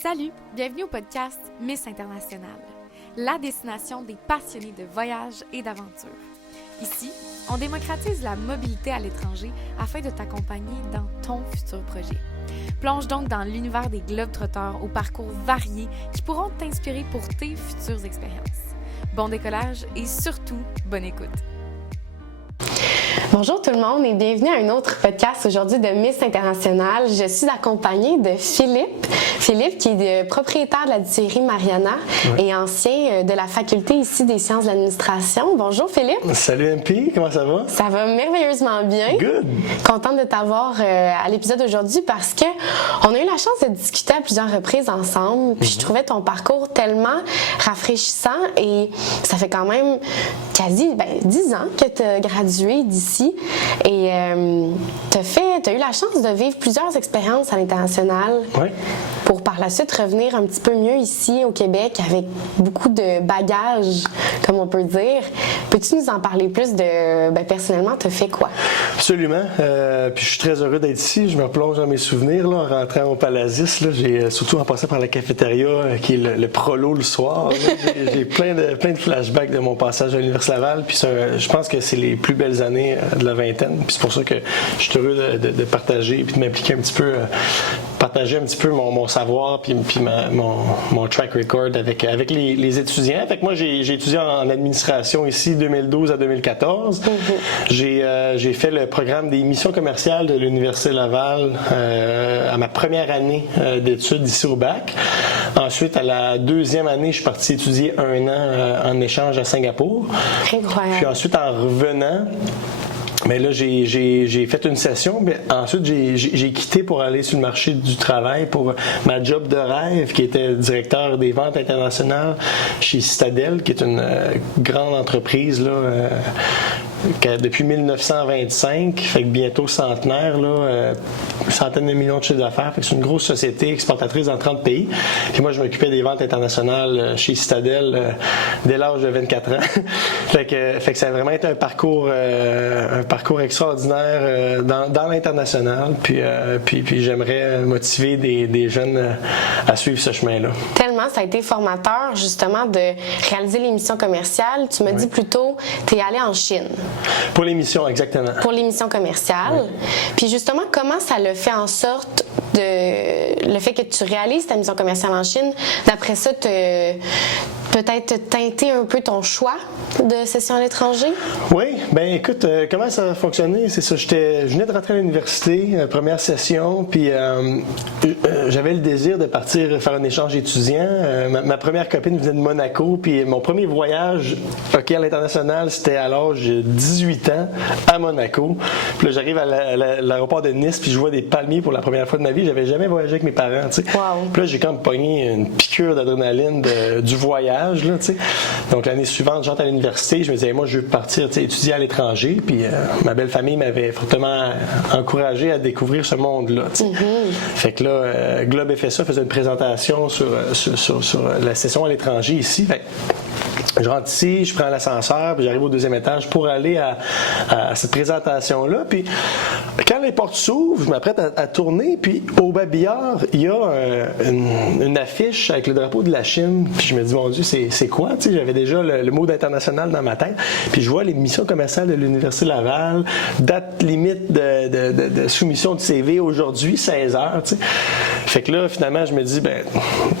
Salut, bienvenue au podcast Miss International, la destination des passionnés de voyage et d'aventure. Ici, on démocratise la mobilité à l'étranger afin de t'accompagner dans ton futur projet. Plonge donc dans l'univers des globetrotters aux parcours variés qui pourront t'inspirer pour tes futures expériences. Bon décollage et surtout, bonne écoute! Bonjour tout le monde et bienvenue à un autre podcast aujourd'hui de Miss International. Je suis accompagnée de Philippe. Philippe qui est propriétaire de la distillerie Mariana et ancien de la faculté ici des sciences de l'administration. Bonjour Philippe. Salut MP, comment ça va? Ça va merveilleusement bien. Good. Contente de t'avoir à l'épisode aujourd'hui parce que on a eu la chance de discuter à plusieurs reprises ensemble. Puis je trouvais ton parcours tellement rafraîchissant et ça fait quand même quasi 10 ans que tu as gradué d'ici et tu as eu la chance de vivre plusieurs expériences à l'international pour par la suite revenir un petit peu mieux ici au Québec avec beaucoup de bagages, comme on peut dire. Peux-tu nous en parler plus de, personnellement, tu as fait quoi? Absolument. Puis je suis très heureux d'être ici. Je me replonge dans mes souvenirs là, en rentrant au Palasis. Là, j'ai surtout en passant par la cafétéria qui est le prolo le soir. J'ai plein de flashbacks de mon passage à l'Université Laval. Puis je pense que c'est les plus belles années de la vingtaine. Puis c'est pour ça que je suis heureux de partager et de m'impliquer un petit peu, partager un petit peu mon savoir puis mon track record avec les étudiants. Fait que moi, j'ai étudié en administration ici 2012 à 2014. J'ai fait le programme des missions commerciales de l'Université Laval à ma première année d'études ici au bac. Ensuite, à la deuxième année, je suis parti étudier un an en échange à Singapour. Incroyable. Puis ensuite, en revenant, mais là, j'ai fait une session, mais ensuite, j'ai quitté pour aller sur le marché du travail pour ma job de rêve, qui était directeur des ventes internationales chez Citadel, qui est une grande entreprise là, depuis 1925, fait que bientôt centenaire, là, centaines de millions de chiffres d'affaires. Fait que c'est une grosse société exportatrice dans 30 pays. Puis moi, je m'occupais des ventes internationales chez Citadel dès l'âge de 24 ans. fait que ça a vraiment été un parcours extraordinaire dans l'international. Puis j'aimerais motiver des jeunes à suivre ce chemin-là. Tellement, ça a été formateur justement de réaliser les missions commerciales. Tu m'as dit plutôt, tu es allé en Chine. Pour les missions, exactement. Pour les missions commerciales. Puis justement, comment ça le fait en sorte le fait que tu réalises ta mission commerciale en Chine, d'après ça, peut-être teinter un peu ton choix de session à l'étranger? Oui, ben écoute, comment ça a fonctionné? C'est ça, je venais de rentrer à l'université, première session, puis j'avais le désir de partir faire un échange étudiant. Ma première copine venait de Monaco, puis mon premier voyage à l'international, c'était à l'âge de 18 ans à Monaco. Puis là, j'arrive à l'aéroport de Nice, puis je vois des palmiers pour la première fois de ma vie. J'avais jamais voyagé avec mes parents, tu sais. Wow. Puis là, j'ai comme pogné une piqûre d'adrénaline du voyage, là, tu sais. Donc l'année suivante, j'entre à l'université, je me disais, moi, je veux partir, tu sais, étudier à l'étranger. Puis ma belle famille m'avait fortement encouragé à découvrir ce monde-là, tu sais. Fait que là, Globe FSA faisait une présentation sur la session à l'étranger ici. Fait je rentre ici, je prends l'ascenseur, puis j'arrive au deuxième étage pour aller à cette présentation-là. Puis quand les portes s'ouvrent, je m'apprête à tourner, puis au babillard, il y a une affiche avec le drapeau de la Chine. Puis je me dis, mon Dieu, c'est quoi? Tu sais, j'avais déjà le mot d'international dans ma tête. Puis je vois les missions commerciales de l'Université Laval, date limite de soumission de CV aujourd'hui, 16 heures. Tu sais. Fait que là, finalement, je me dis,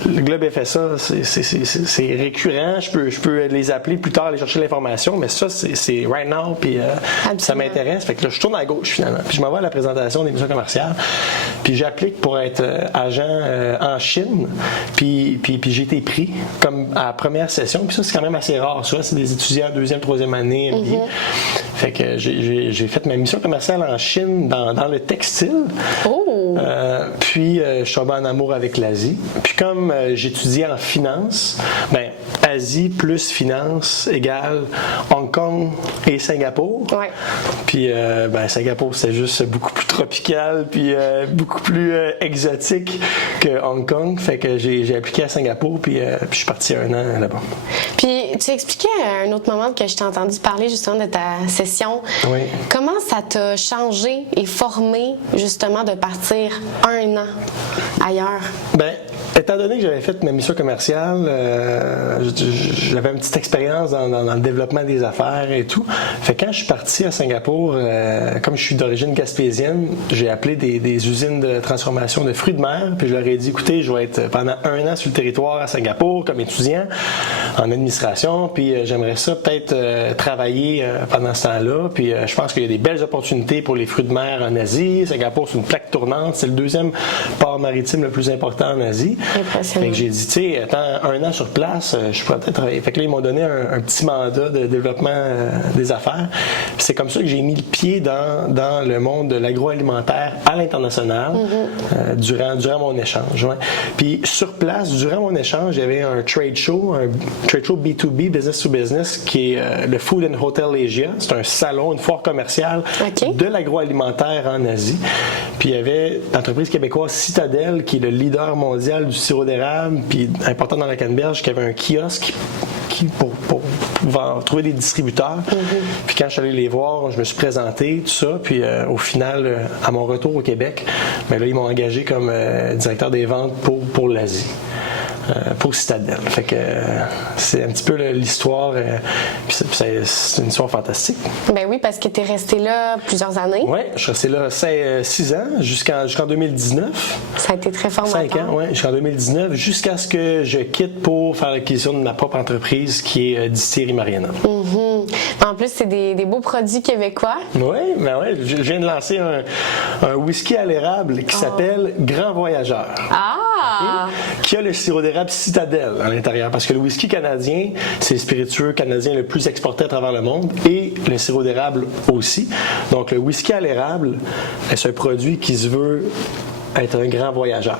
le Globe FSA, c'est récurrent. Je peux les appeler plus tard, aller chercher l'information, mais ça, c'est right now, puis ça m'intéresse. Fait que là, je tourne à gauche, finalement. Puis je m'en vais à la présentation des missions commerciales. Puis j'applique pour être agent en Chine. Puis j'ai été pris comme à la première session. Puis ça, c'est quand même assez rare. Souvent, c'est des étudiants deuxième, troisième année. Fait que j'ai fait ma mission commerciale en Chine dans le textile. Puis je suis tombé en amour avec l'Asie. Puis comme j'étudiais en finance, Asie plus finance égale Hong Kong et Singapour. Ouais. Puis Singapour, c'est juste beaucoup plus tropical puis beaucoup plus exotique que Hong Kong. Fait que j'ai appliqué à Singapour puis je suis parti un an là-bas. Puis tu expliquais à un autre moment que je t'ai entendu parler justement de ta session. Oui. Comment ça t'a changé et formé justement de partir un an ailleurs? étant donné que j'avais fait ma mission commerciale, j'avais une petite expérience dans le développement des affaires et tout. Fait que quand je suis parti à Singapour, comme je suis d'origine gaspésienne, j'ai appelé des usines de transformation de fruits de mer, puis je leur ai dit, écoutez, je vais être pendant 1 an sur le territoire à Singapour comme étudiant en administration, puis j'aimerais ça peut-être travailler pendant ce temps-là, puis je pense qu'il y a des belles opportunités pour les fruits de mer en Asie. Singapour, c'est une plaque tournante, c'est le 2e port maritime le plus important en Asie. Impressionnant. Fait que j'ai dit, tu sais, étant 1 an sur place, je pourrais peut-être travailler. Fait que là, ils m'ont donné un petit mandat de développement des affaires. Puis c'est comme ça que j'ai mis le pied dans le monde de l'agroalimentaire à l'international durant mon échange. Ouais. Puis sur place, durant mon échange, il y avait un trade show B2B, business to business, qui est le Food and Hotel Asia. C'est un salon, une foire commerciale de l'agroalimentaire en Asie. Puis il y avait l'entreprise québécoise Citadel, qui est le leader mondial du sirop d'érable, puis important dans la canneberge, qui avait un kiosque pour trouver des distributeurs. Puis quand je suis allé les voir, je me suis présenté, tout ça. Puis au final, à mon retour au Québec, là, ils m'ont engagé comme directeur des ventes pour l'Asie. Pour Citadel. Fait que c'est un petit peu l'histoire, puis c'est une histoire fantastique. Ben oui, parce que tu es resté là plusieurs années. Oui, je suis resté là 6 ans, jusqu'en 2019. Ça a été très formateur. 5 ans, oui, jusqu'en 2019, jusqu'à ce que je quitte pour faire l'acquisition de ma propre entreprise qui est Distillerie Mariana. En plus, c'est des beaux produits québécois. Oui, ben ouais, je viens de lancer un whisky à l'érable qui s'appelle Grand Voyageur. Qui a le sirop d'érable Citadel à l'intérieur. Parce que le whisky canadien, c'est le spiritueux canadien le plus exporté à travers le monde, et le sirop d'érable aussi. Donc le whisky à l'érable, c'est un produit qui se veut être un grand voyageur.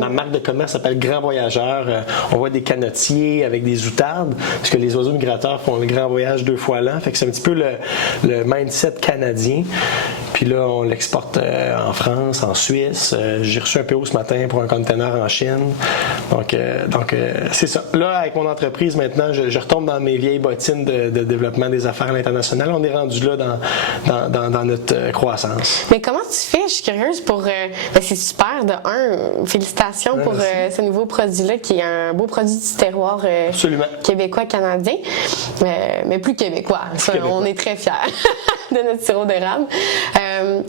Ma marque de commerce s'appelle Grand Voyageur. On voit des canotiers avec des outardes, parce que les oiseaux migrateurs font le grand voyage 2 fois l'an. Fait que c'est un petit peu le mindset canadien. Puis là, on l'exporte en France, en Suisse. J'ai reçu un PO ce matin pour un container en Chine. Donc c'est ça. Là, avec mon entreprise, maintenant, je retombe dans mes vieilles bottines de développement des affaires à l'international. On est rendu là dans notre croissance. Mais comment tu fais? Je suis curieuse pour... c'est super. Félicitations pour ce nouveau produit-là, qui est un beau produit du terroir québécois-canadien, mais plus québécois. On est très fiers de notre sirop d'érable.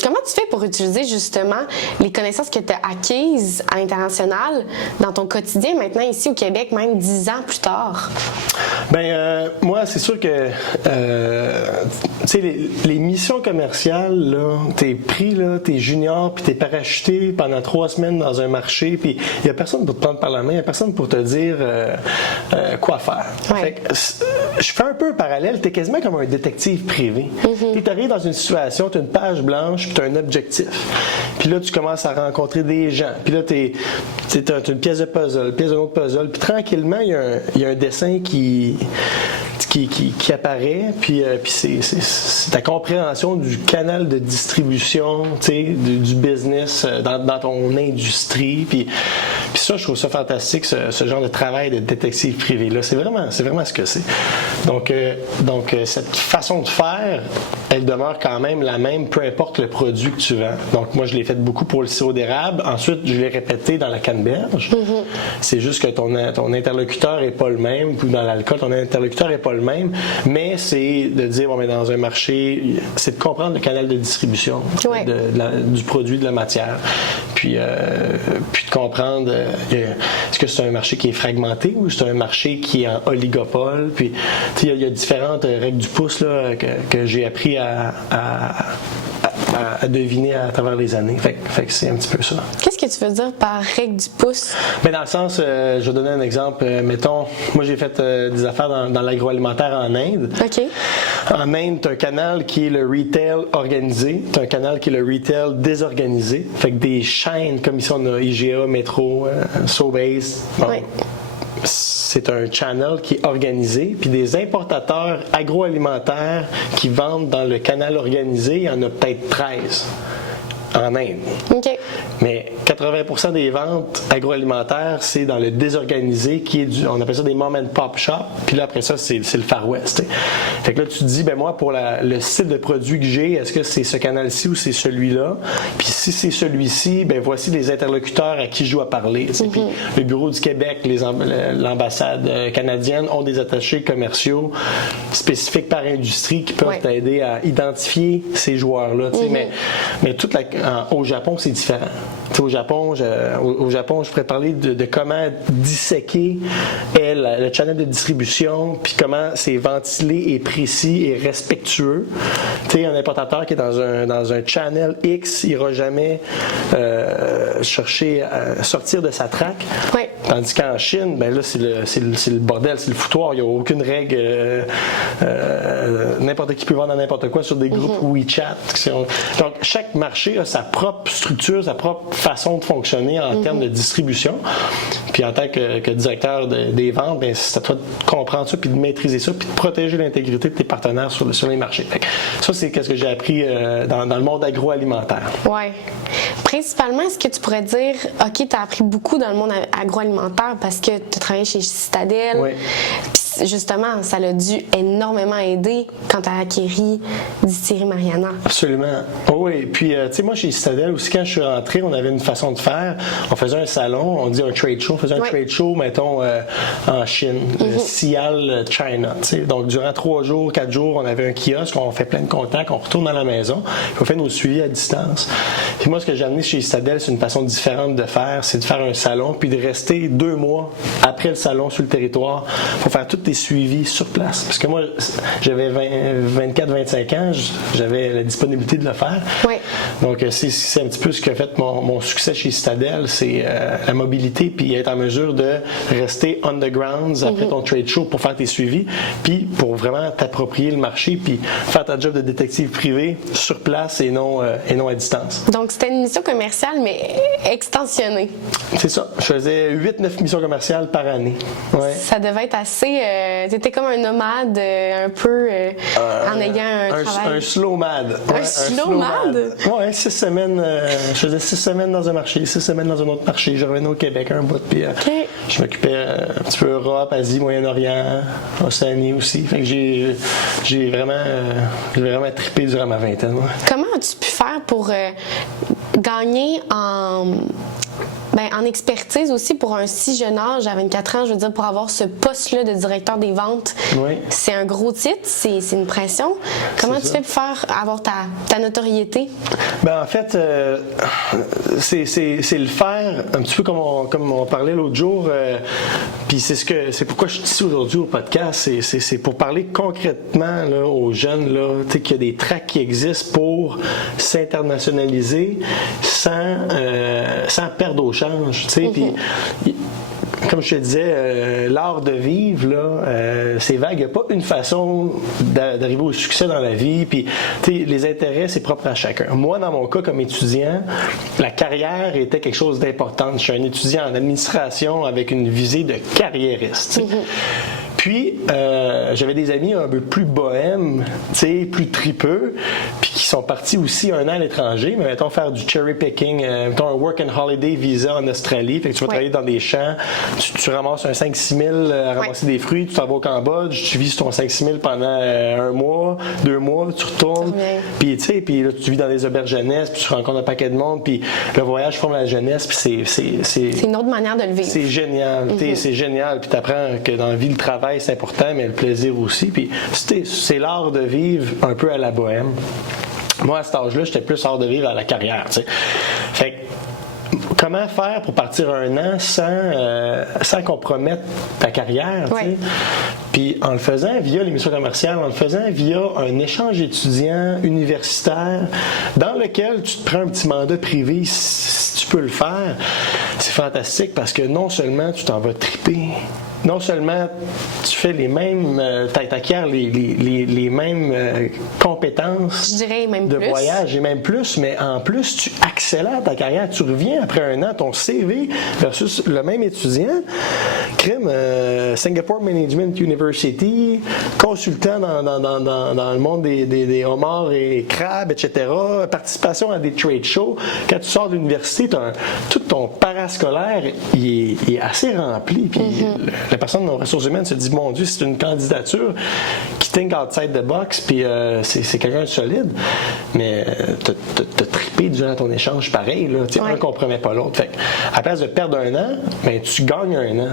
Comment tu fais pour utiliser justement les connaissances que tu as acquises à l'international dans ton quotidien maintenant ici au Québec, même 10 ans plus tard? Moi, c'est sûr que tu sais, les missions commerciales, là, t'es pris, là, t'es junior, puis t'es parachuté pendant 3 semaines dans un marché, puis il n'y a personne pour te prendre par la main, il n'y a personne pour te dire quoi faire. Ouais. Fait que, je fais un peu un parallèle, t'es quasiment comme un détective privé. Tu arrives dans une situation, t'as une page blanche, puis t'as un objectif. Puis là, tu commences à rencontrer des gens. Puis là, t'as une pièce de puzzle, pièce d'un autre puzzle, puis tranquillement, il y a un dessin qui apparaît, puis c'est ta compréhension du canal de distribution, du business dans ton industrie, puis ça, je trouve ça fantastique, ce genre de travail de détective privé là, c'est vraiment ce que c'est. Donc cette façon de faire, elle demeure quand même la même, peu importe le produit que tu vends. Donc moi, je l'ai fait beaucoup pour le sirop d'érable. Ensuite, je l'ai répété dans la canneberge. C'est juste que ton interlocuteur est pas le même, ou dans l'alcool, ton interlocuteur est pas le même, mais c'est de dire, bon, mais dans un marché, c'est de comprendre le canal de distribution du produit, de la matière, puis de comprendre, est-ce que c'est un marché qui est fragmenté ou c'est un marché qui est en oligopole, puis il y a différentes règles du pouce là, que j'ai appris à deviner à travers les années. Fait que c'est un petit peu ça. Qu'est-ce que tu veux dire par règle du pouce? Mais dans le sens, je vais donner un exemple. Mettons, moi j'ai fait des affaires dans l'agroalimentaire en Inde. OK. En Inde, tu as un canal qui est le retail organisé, tu as un canal qui est le retail désorganisé. Fait que des chaînes comme ici, on a IGA, Metro, Sobeys. Bon, c'est un channel qui est organisé, puis des importateurs agroalimentaires qui vendent dans le canal organisé, il y en a peut-être 13 en Inde. OK. Mais 90% 80% des ventes agroalimentaires, c'est dans le désorganisé, on appelle ça des mom and pop shops. Puis là, après ça, c'est le Far West. T'sais. Fait que là, tu te dis, ben moi, pour le style de produit que j'ai, est-ce que c'est ce canal-ci ou c'est celui-là? Puis si c'est celui-ci, ben voici les interlocuteurs à qui je dois parler. Puis le Bureau du Québec, l'ambassade canadienne ont des attachés commerciaux spécifiques par industrie qui peuvent t'aider à identifier ces joueurs-là. Mais au Japon, c'est différent. Au Japon, je pourrais parler de comment disséquer le channel de distribution, puis comment c'est ventilé et précis et respectueux. Un importateur qui est dans un channel X, il n'ira jamais chercher à sortir de sa traque. Oui. Tandis qu'en Chine, ben là, c'est le bordel, c'est le foutoir. Il n'y a aucune règle. N'importe qui peut vendre n'importe quoi sur des groupes WeChat. Donc, chaque marché a sa propre structure, sa propre façon de fonctionner en termes de distribution. Puis en tant que directeur des ventes, ben, c'est à toi de comprendre ça, puis de maîtriser ça, puis de protéger l'intégrité de tes partenaires sur les marchés. Ça, c'est ce que j'ai appris dans le monde agroalimentaire. Oui. Principalement, est-ce que tu pourrais dire, OK, tu as appris beaucoup dans le monde agroalimentaire parce que tu as travaillé chez Citadel. Oui. Puis justement, ça l'a dû énormément aider quand tu as acquéri Distillerie Mariana. Absolument. Oh oui. Puis, tu sais, moi, chez Citadel, aussi, quand je suis rentré, on avait une façon de faire. On faisait un salon, on dit un trade show. On faisait un trade show, mettons, en Chine, Sial China. T'sais. Donc, durant 3 jours, 4 jours, on avait un kiosque, on fait plein de contacts, on retourne à la maison, on fait nos suivis à distance. Puis moi, ce que j'ai amené chez Citadel, c'est une façon différente de faire, c'est de faire un salon, puis de rester 2 mois après le salon sur le territoire pour faire tous tes suivis sur place. Parce que moi, j'avais 24-25 ans, j'avais la disponibilité de le faire. Oui. Donc, c'est un petit peu ce qui a fait mon succès chez Citadel, c'est la mobilité, puis être en mesure de rester on the grounds après ton trade show pour faire tes suivis, puis pour vraiment t'approprier le marché, puis faire ta job de détective privé sur place et non à distance. Donc, c'était une mission commerciale, mais extensionnée. C'est ça. Je faisais 8-9 missions commerciales par année. Ouais. Ça devait être assez... t'étais comme un nomade, un peu, en ayant un travail. Un slow-mad. Ouais, un slow-mad? Oui, 6 semaines. Je faisais 6 semaines dans un marché, 6 semaines dans un autre marché. Je revenais au Québec un bout, puis je m'occupais un petit peu Europe, Asie, Moyen-Orient, Océanie aussi. Fait que j'ai vraiment trippé durant ma vingtaine. Ouais. Comment as-tu pu faire pour gagner en expertise aussi pour un si jeune âge, à 24 ans, je veux dire, pour avoir ce poste-là de directeur des ventes? Oui. C'est un gros titre, c'est une pression. Comment tu fais pour avoir ta notoriété? Ben en fait, c'est le faire, un petit peu comme on parlait l'autre jour, puis c'est pourquoi je suis ici aujourd'hui au podcast, c'est pour parler concrètement là, aux jeunes, là, qu'il y a des tracks qui existent pour s'internationaliser sans perdre au change. Puis, comme je te disais, l'art de vivre, là, c'est vague. Il n'y a pas une façon d'arriver au succès dans la vie. Puis, les intérêts, c'est propre à chacun. Moi, dans mon cas, comme étudiant, la carrière était quelque chose d'important. Je suis un étudiant en administration avec une visée de carriériste. Puis, j'avais des amis un peu plus bohèmes, plus tripeux, puis qui sont partis aussi 1 an à l'étranger, mais mettons faire du cherry picking, mettons un work and holiday visa en Australie, fait que tu vas travailler dans des champs, tu ramasses un 5-6 000 à ramasser des fruits, tu t'en vas au Cambodge, tu vis sur ton 5-6 000 pendant 1 mois, 2 mois, tu retournes, puis là, tu vis dans des auberges jeunesse, puis tu rencontres un paquet de monde, puis le voyage forme la jeunesse, puis c'est une autre manière de le vivre. C'est génial, c'est génial, puis tu apprends que dans la vie, le travail, c'est important, mais le plaisir aussi. Puis c'est l'art de vivre un peu à la bohème. Moi, à cet âge-là, j'étais plus art de vivre à la carrière, tu sais. Fait que, comment faire pour partir 1 an sans compromettre ta carrière, tu sais? Puis en le faisant via les missions commerciales, en le faisant via un échange étudiant universitaire dans lequel tu te prends un petit mandat privé si tu peux le faire, c'est fantastique parce que non seulement tu t'en vas triper, non seulement tu fais les mêmes, t'acquiers les mêmes compétences, je dirais même de plus. voyage et même plus, mais en plus, tu accélères ta carrière. Tu reviens après un an, ton CV versus le même étudiant, crime, Singapore Management University, consultant dans le monde des homards et crabes, etc., participation à des trade shows. Quand tu sors de l'université, tout ton parascolaire, il est assez rempli. Puis la personne aux ressources humaines se dit, mon Dieu, c'est une candidature qui think outside the box, puis c'est quelqu'un de solide. Mais t'as trippé durant ton échange pareil, là. Un ne compromet pas l'autre. Fait à place de perdre un an, ben, tu gagnes un an.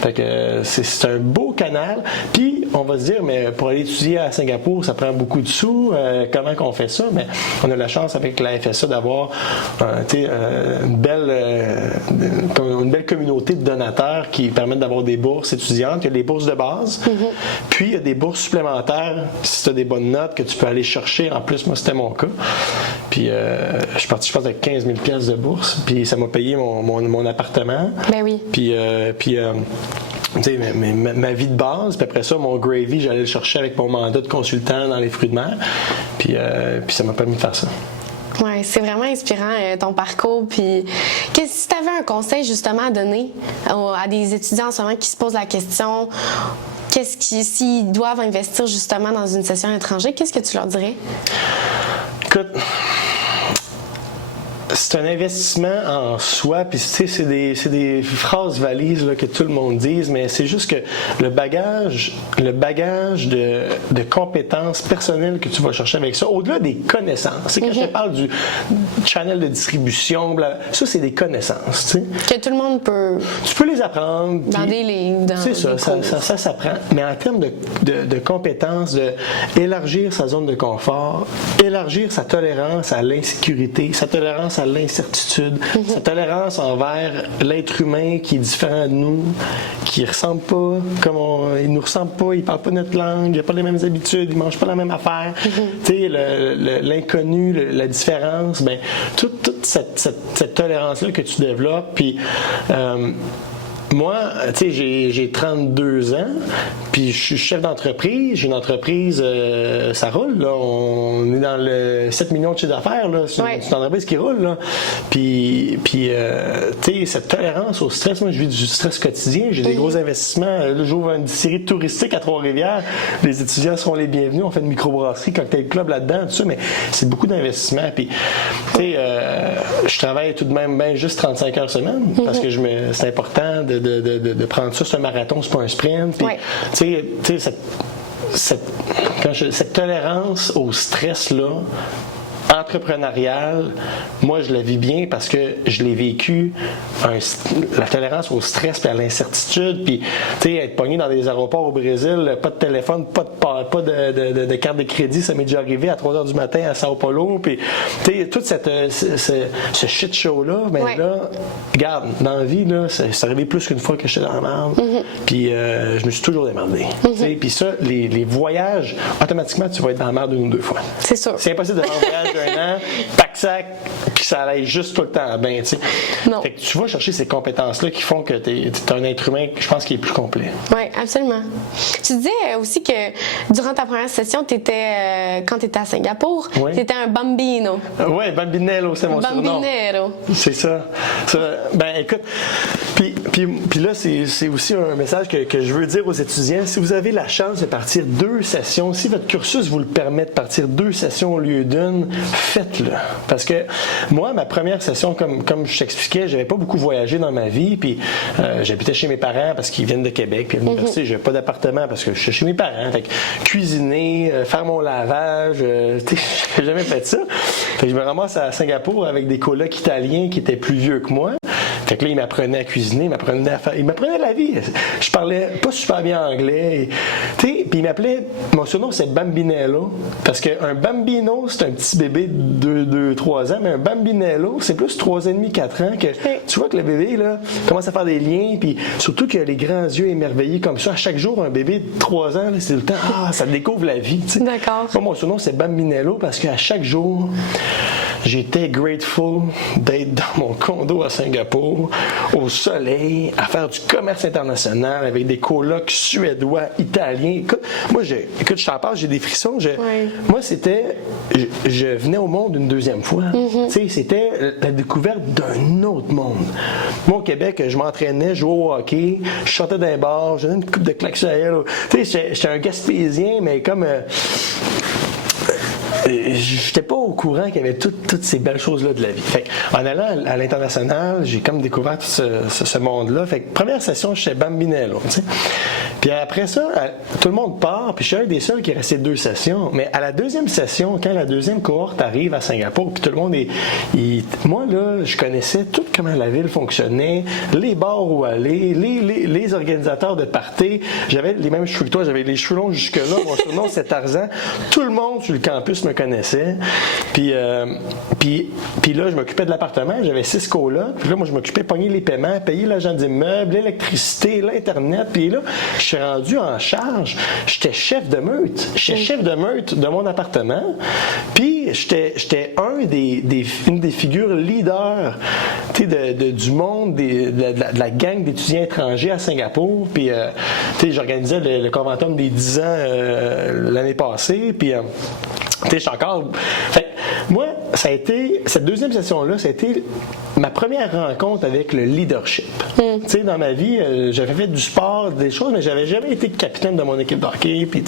Fait que c'est un beau canal. Puis on va se dire, mais pour aller étudier à Singapour, ça prend beaucoup de sous. Comment qu'on fait ça? Mais on a la chance avec la FSA d'avoir une belle communauté de donateurs qui permettent d'avoir des bourses étudiantes. Il y a des bourses de base. Puis il y a des bourses supplémentaires si tu as des bonnes notes que tu peux aller chercher. En plus, moi, c'était mon cas. Puis je suis parti, je pense, avec 15 000 $ de bourse. Puis ça m'a payé mon appartement. Ben oui. Puis ma vie de base, puis après ça, mon gravy, j'allais le chercher avec mon mandat de consultant dans les fruits de mer. Puis ça m'a permis de faire ça. Oui, c'est vraiment inspirant ton parcours. Puis, si tu avais un conseil justement à donner à des étudiants en ce moment qui se posent la question, s'ils doivent investir justement dans une session à l'étranger, qu'est-ce que tu leur dirais? Écoute, c'est un investissement en soi, puis tu sais, c'est des phrases valises là, que tout le monde dise, mais c'est juste que le bagage de compétences personnelles que tu vas chercher avec ça, au-delà des connaissances, c'est quand je te parle du channel de distribution, ça c'est des connaissances, tu sais. Que tout le monde peut... Tu peux les apprendre. Dans des livres, dans c'est ça, des cours. ça s'apprend, mais en termes de compétences, élargir sa zone de confort, élargir sa tolérance à l'insécurité, sa tolérance à l'incertitude, sa tolérance envers l'être humain qui est différent de nous, qui ressemble pas il nous ressemble pas, il parle pas notre langue, il a pas les mêmes habitudes, il mange pas la même affaire. Tu sais, l'inconnu, la différence, ben toute cette tolérance-là que tu développes, puis moi, tu sais, j'ai 32 ans, puis je suis chef d'entreprise. J'ai une entreprise, ça roule, là. On est dans le 7 millions de chiffre d'affaires, là. C'est une entreprise qui roule, là. Puis tu sais, cette tolérance au stress, moi, je vis du stress quotidien. J'ai des gros investissements. Là, j'ouvre une série touristique à Trois-Rivières. Les étudiants seront les bienvenus. On fait une microbrasserie, cocktail club là-dedans, tout ça, mais c'est beaucoup d'investissements. Puis, tu sais, je travaille tout de même bien juste 35 heures semaine, parce que c'est important de prendre ça. C'est un marathon, c'est pas un sprint. Puis, tu sais, cette tolérance au stress-là, entrepreneuriale, moi je la vis bien parce que je l'ai vécu, la tolérance au stress et à l'incertitude, puis tu sais, être pogné dans des aéroports au Brésil, pas de téléphone, pas de carte de crédit, ça m'est déjà arrivé à 3h du matin à Sao Paulo, puis tu sais, tout ce shit show là, mais là, regarde, dans la vie, là, c'est arrivé plus qu'une fois que j'étais dans la merde, puis je me suis toujours démerdé, puis ça, les voyages, automatiquement tu vas être dans la merde une ou deux fois. C'est sûr. C'est impossible de faire un voyage d'un an, pack-sac, puis ça allait juste tout le temps bien, tu sais. Non. Fait que tu vas chercher ces compétences-là qui font que t'es un être humain, je pense, qui est plus complet. Oui, absolument. Tu disais aussi que durant ta première session, quand tu étais à Singapour, tu étais un bambino. Oui, bambinello, c'est mon surnom. Bambinero. C'est ça. Ben écoute, puis là, c'est aussi un message que je veux dire aux étudiants. Si vous avez la chance de partir 2 sessions, si votre cursus vous le permet de partir 2 sessions au lieu d'une, faites-le. Parce que moi, ma première session, comme je t'expliquais, j'avais pas beaucoup voyagé dans ma vie, puis j'habitais chez mes parents parce qu'ils viennent de Québec, puis à l'université, j'avais pas d'appartement parce que je suis chez mes parents. Fait que cuisiner, faire mon lavage, j'ai jamais fait ça. Fait que je me ramasse à Singapour avec des colocs italiens qui étaient plus vieux que moi. Fait que là, il m'apprenait à cuisiner, il m'apprenait la vie. Je parlais pas super bien anglais. Puis il m'appelait, mon surnom c'est Bambinello, parce qu'un bambino, c'est un petit bébé de 2-3 ans, mais un bambinello, c'est plus 3 ans et demi, 4 ans, que tu vois que le bébé, là, commence à faire des liens, puis surtout qu'il a les grands yeux émerveillés comme ça. À chaque jour, un bébé de 3 ans, là, c'est le temps, ça découvre la vie, tu sais. D'accord. Moi, mon surnom c'est Bambinello, parce qu'à chaque jour, j'étais grateful d'être dans mon condo à Singapour, au soleil, à faire du commerce international avec des colocs suédois, italiens. Écoute, je t'en parle, j'ai des frissons. Moi, je venais au monde une deuxième fois. Tu sais, c'était la découverte d'un autre monde. Moi, au Québec, je m'entraînais, je jouais au hockey, je sortais d'un bar, je donnais une coupe de claques sur la gueule. Tu sais, j'étais un Gaspésien, mais comme... j'étais pas au courant qu'il y avait toutes ces belles choses-là de la vie. Fait en allant à l'international, j'ai comme découvert tout ce monde-là. Fait que première session, j'étais Bambinello, tu sais. Puis après ça, tout le monde part, puis je suis un des seuls qui est resté 2 sessions. Mais à la deuxième session, quand la deuxième cohorte arrive à Singapour, puis tout le monde moi, là, je connaissais tout comment la ville fonctionnait, les bars où aller, les organisateurs de parties. J'avais les mêmes cheveux que toi, j'avais les cheveux longs jusque-là. Mon surnom, c'est Tarzan. Tout le monde sur le campus me connaissait. Puis là, je m'occupais de l'appartement. J'avais 6 colocs. Puis là, moi, je m'occupais de pogner les paiements, payer l'agent d'immeuble, l'électricité, l'Internet. Puis là, je suis rendu en charge. J'étais chef de meute. J'étais chef de meute de mon appartement. Puis j'étais une des figures leaders du monde, de la gang d'étudiants étrangers à Singapour. Puis j'organisais le Conventum des 10 ans l'année passée. Puis je suis encore... Fait, moi, cette deuxième session-là, ça a été ma première rencontre avec le leadership. Tu sais, dans ma vie, j'avais fait du sport, des choses, mais j'avais jamais été capitaine de mon équipe de hockey. Puis,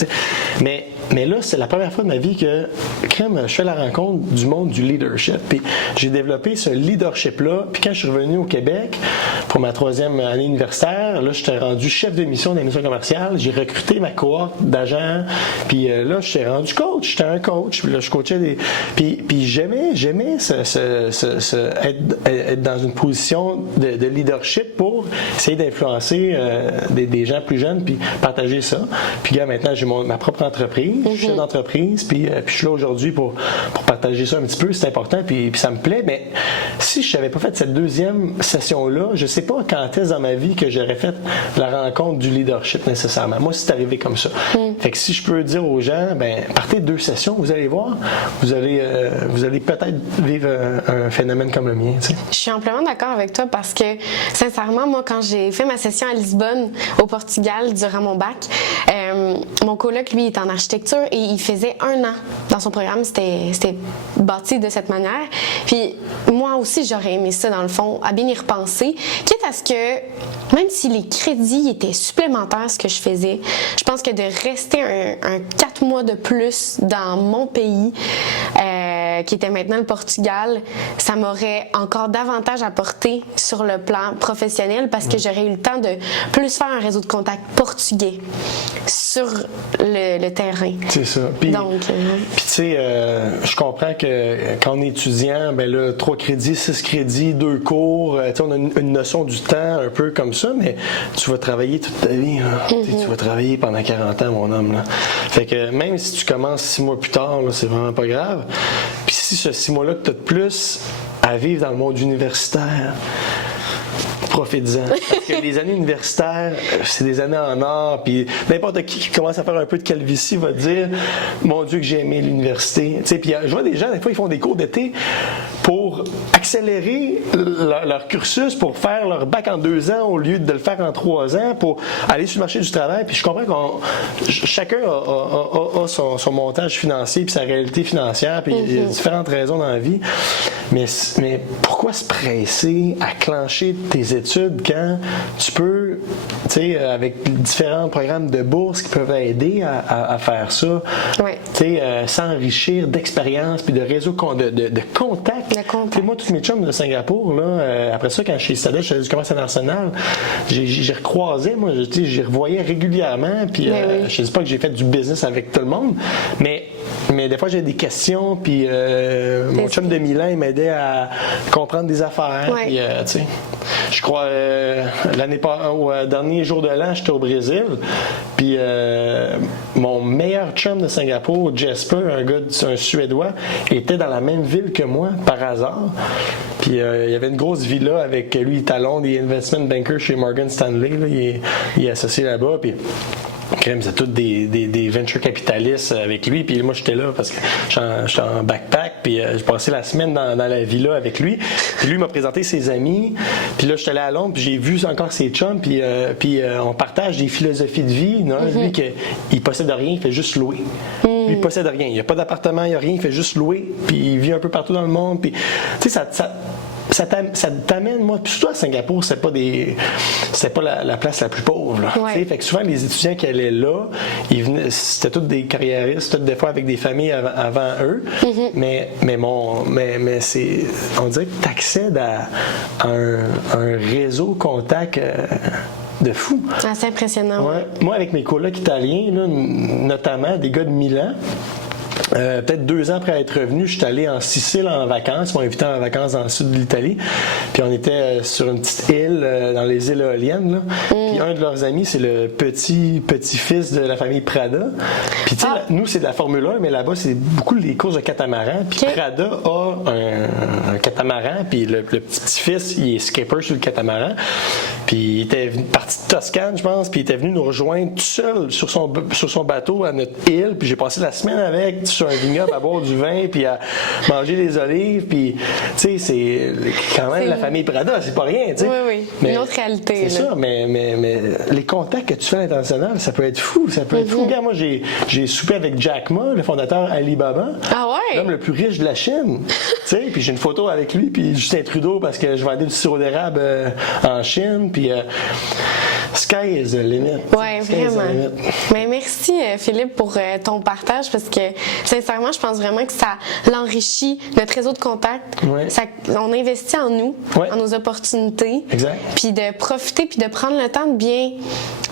mais là, c'est la première fois de ma vie que, je fais la rencontre du monde du leadership. Puis j'ai développé ce leadership-là. Puis quand je suis revenu au Québec pour ma 3e année universitaire, là, j'étais rendu chef de mission dans l'émission commerciale. J'ai recruté ma cohorte d'agents. Puis là, j'étais rendu coach. J'étais un coach. Puis là, je coachais des... Puis j'aimais être dans une position de leadership pour essayer d'influencer des gens plus jeunes puis partager ça. Puis là, maintenant, j'ai ma propre entreprise. Je suis chef d'entreprise, puis je suis là aujourd'hui pour partager ça un petit peu, c'est important, puis ça me plaît. Mais si je n'avais pas fait cette deuxième session-là, je ne sais pas quand est-ce dans ma vie que j'aurais fait la rencontre du leadership nécessairement. Moi, c'est arrivé comme ça. Fait que si je peux dire aux gens, partez 2 sessions, vous allez voir, vous allez peut-être vivre un phénomène comme le mien. T'sais. Je suis amplement d'accord avec toi parce que, sincèrement, moi, quand j'ai fait ma session à Lisbonne, au Portugal, durant mon bac, mon coloc, lui, est en architecture et il faisait 1 an dans son programme. C'était bâti de cette manière. Puis moi aussi, j'aurais aimé ça, dans le fond, à bien y repenser. Quitte à ce que, même si les crédits étaient supplémentaires, ce que je faisais, je pense que de rester un 4 mois de plus dans mon pays, qui était maintenant le Portugal, ça m'aurait encore davantage apporté sur le plan professionnel parce que j'aurais eu le temps de plus faire un réseau de contacts portugais sur le terrain. C'est ça. Puis tu sais, je comprends que quand on est étudiant, là, 3 crédits, 6 crédits, 2 cours, on a une notion du temps un peu comme ça, mais tu vas travailler toute ta vie. Tu vas travailler pendant 40 ans, mon homme. Là. Fait que même si tu commences 6 mois plus tard, là, c'est vraiment pas grave. Puis si ce 6 mois-là que tu as de plus à vivre dans le monde universitaire, profite-en. Parce que les années universitaires, c'est des années en or, puis n'importe qui commence à faire un peu de calvitie va te dire « Mon Dieu que j'ai aimé l'université ». Puis je vois des gens, des fois, ils font des cours d'été pour accélérer leur cursus, pour faire leur bac en 2 ans au lieu de le faire en 3 ans, pour aller sur le marché du travail. Puis je comprends que chacun a son montage financier puis sa réalité financière, puis il y a différentes raisons dans la vie. Mais pourquoi se presser à clencher tes études quand tu peux, tu sais, avec différents programmes de bourse qui peuvent aider à faire ça, tu sais, s'enrichir d'expérience puis de réseaux de contacts. Moi, tous mes chums de Singapour, là, après ça, quand je suis installé, je faisais du commerce international, j'ai recroisé, moi, j'y revoyais régulièrement, puis je ne dis pas que j'ai fait du business avec tout le monde, mais des fois, j'ai des questions, puis mon chum de Milan, il m'aidait à comprendre des affaires, puis, tu sais, je crois, au dernier jour de l'an, j'étais au Brésil, puis mon meilleur chum de Singapour, Jesper, un Suédois, était dans la même ville que moi, par hasard. Puis il y avait une grosse villa avec lui, il est à Londres, il est investment banker chez Morgan Stanley, là, il est associé là-bas. Puis crème, c'est tous des venture capitalistes avec lui. Puis moi, j'étais là parce que j'étais en backpack. Puis j'ai passé la semaine dans la villa avec lui. Puis lui m'a présenté ses amis. Puis là, j'étais allé à Londres. Puis j'ai vu encore ses chums. Puis on partage des philosophies de vie. Non? Lui, il possède rien, il fait juste louer. Lui, il possède rien. Il n'y a pas d'appartement, il n'y a rien, il fait juste louer. Puis il vit un peu partout dans le monde. Puis tu sais, ça t'amène, moi, puis surtout à Singapour, c'est pas la place la plus pauvre. Là, ouais. Fait que souvent, les étudiants qui allaient là, c'était tous des carriéristes, toutes des fois avec des familles avant eux. Mais c'est, on dirait que tu accèdes à un réseau contact de fou. Assez impressionnant. Ouais. Moi, avec mes colocs italiens, là, notamment des gars de Milan, peut-être 2 ans après être revenu, je suis allé en Sicile en vacances. Ils m'ont invité en vacances dans le sud de l'Italie. Puis on était sur une petite île dans les îles éoliennes. Là. Puis un de leurs amis, c'est le petit-fils de la famille Prada. Puis tu sais, nous, c'est de la Formule 1, mais là-bas, c'est beaucoup les courses de catamaran. Puis Prada a un catamaran. Puis le petit-fils, il est skipper sur le catamaran. Puis il était parti de Toscane, je pense. Puis il était venu nous rejoindre tout seul sur son bateau à notre île. Puis j'ai passé la semaine avec sur un vignoble à boire du vin puis à manger des olives puis tu sais c'est quand même la famille Prada, c'est pas rien, tu sais. Oui, mais, une autre réalité. C'est ça, mais les contacts que tu fais à l'international, ça peut être fou, Regarde, moi j'ai soupé avec Jack Ma, le fondateur Alibaba. Ah ouais? L'homme le plus riche de la Chine. Tu sais, puis j'ai une photo avec lui puis Justin Trudeau parce que je vendais du sirop d'érable en Chine puis sky is the limit. Oui, vraiment. Mais merci Philippe pour ton partage parce que sincèrement, je pense vraiment que ça l'enrichit notre réseau de contacts. Ouais. On investit en nous, en nos opportunités. Exact. Puis de profiter, puis de prendre le temps de bien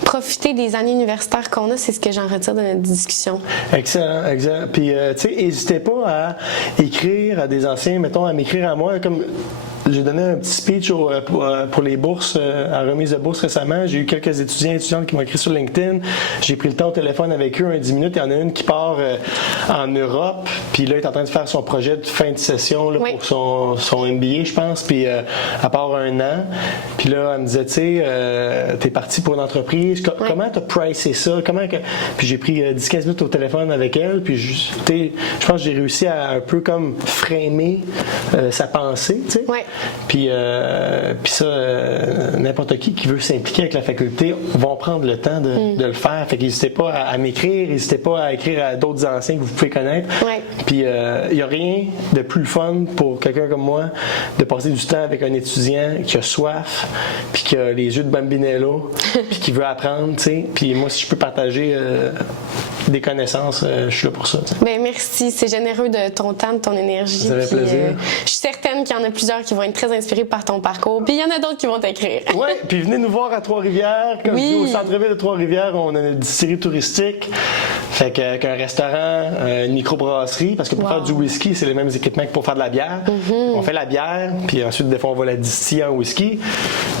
profiter des années universitaires qu'on a, c'est ce que j'en retire de notre discussion. Excellent, excellent. Puis, tu sais, n'hésitez pas à écrire à des anciens, mettons, à m'écrire à moi, comme j'ai donné un petit speech pour les bourses, à remise de bourse récemment. J'ai eu quelques étudiantes qui m'ont écrit sur LinkedIn. J'ai pris le temps au téléphone avec eux, 10 minutes. Il y en a une qui part en Europe, puis là, elle est en train de faire son projet de fin de session là, pour son MBA, je pense, puis elle part 1 an. Puis là, elle me disait, tu sais, t'es parti pour une entreprise, comment t'as pricé ça? Puis j'ai pris 10-15 minutes au téléphone avec elle, puis je pense que j'ai réussi à un peu comme framer sa pensée, tu sais. Ouais. Puis ça, n'importe qui veut s'impliquer avec la faculté vont prendre le temps de le faire. Fait qu'hésitez pas à m'écrire, n'hésitez pas à écrire à d'autres anciens que vous pouvez connaître. Ouais. Puis il n'y a rien de plus fun pour quelqu'un comme moi de passer du temps avec un étudiant qui a soif, puis qui a les yeux de Bambinello, puis qui veut apprendre, tu sais. Puis moi, si je peux partager des connaissances, je suis là pour ça. Ben merci, c'est généreux de ton temps, de ton énergie. Ça fait plaisir. Je suis certaine qu'il y en a plusieurs qui vont être très inspirés par ton parcours, puis il y en a d'autres qui vont t'écrire. Oui, puis venez nous voir à Trois-Rivières. Comme je dis, au centre-ville de Trois-Rivières, on a une distillerie touristique. Fait qu'un restaurant, une microbrasserie, parce que pour faire du whisky, c'est les mêmes équipements que pour faire de la bière. On fait la bière, puis ensuite, des fois, on va la distiller en whisky.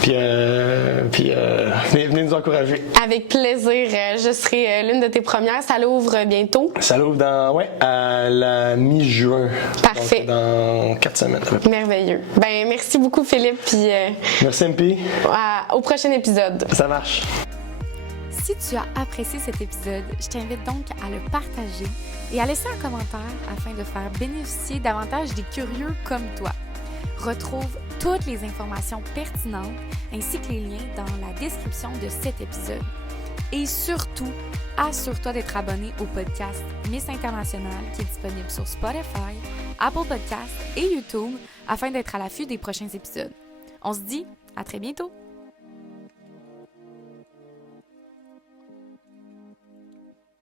Puis venez nous encourager. Avec plaisir. Je serai l'une de tes premières. Ça l'ouvre bientôt. Ça l'ouvre à la mi-juin. Parfait. Donc, dans 4 semaines. Merveilleux. Ben merci beaucoup Philippe. Puis merci MP. Au prochain épisode. Ça marche. Si tu as apprécié cet épisode, je t'invite donc à le partager et à laisser un commentaire afin de faire bénéficier davantage des curieux comme toi. Retrouve toutes les informations pertinentes ainsi que les liens dans la description de cet épisode. Et surtout, assure-toi d'être abonné au podcast Miss International qui est disponible sur Spotify, Apple Podcasts et YouTube afin d'être à l'affût des prochains épisodes. On se dit à très bientôt!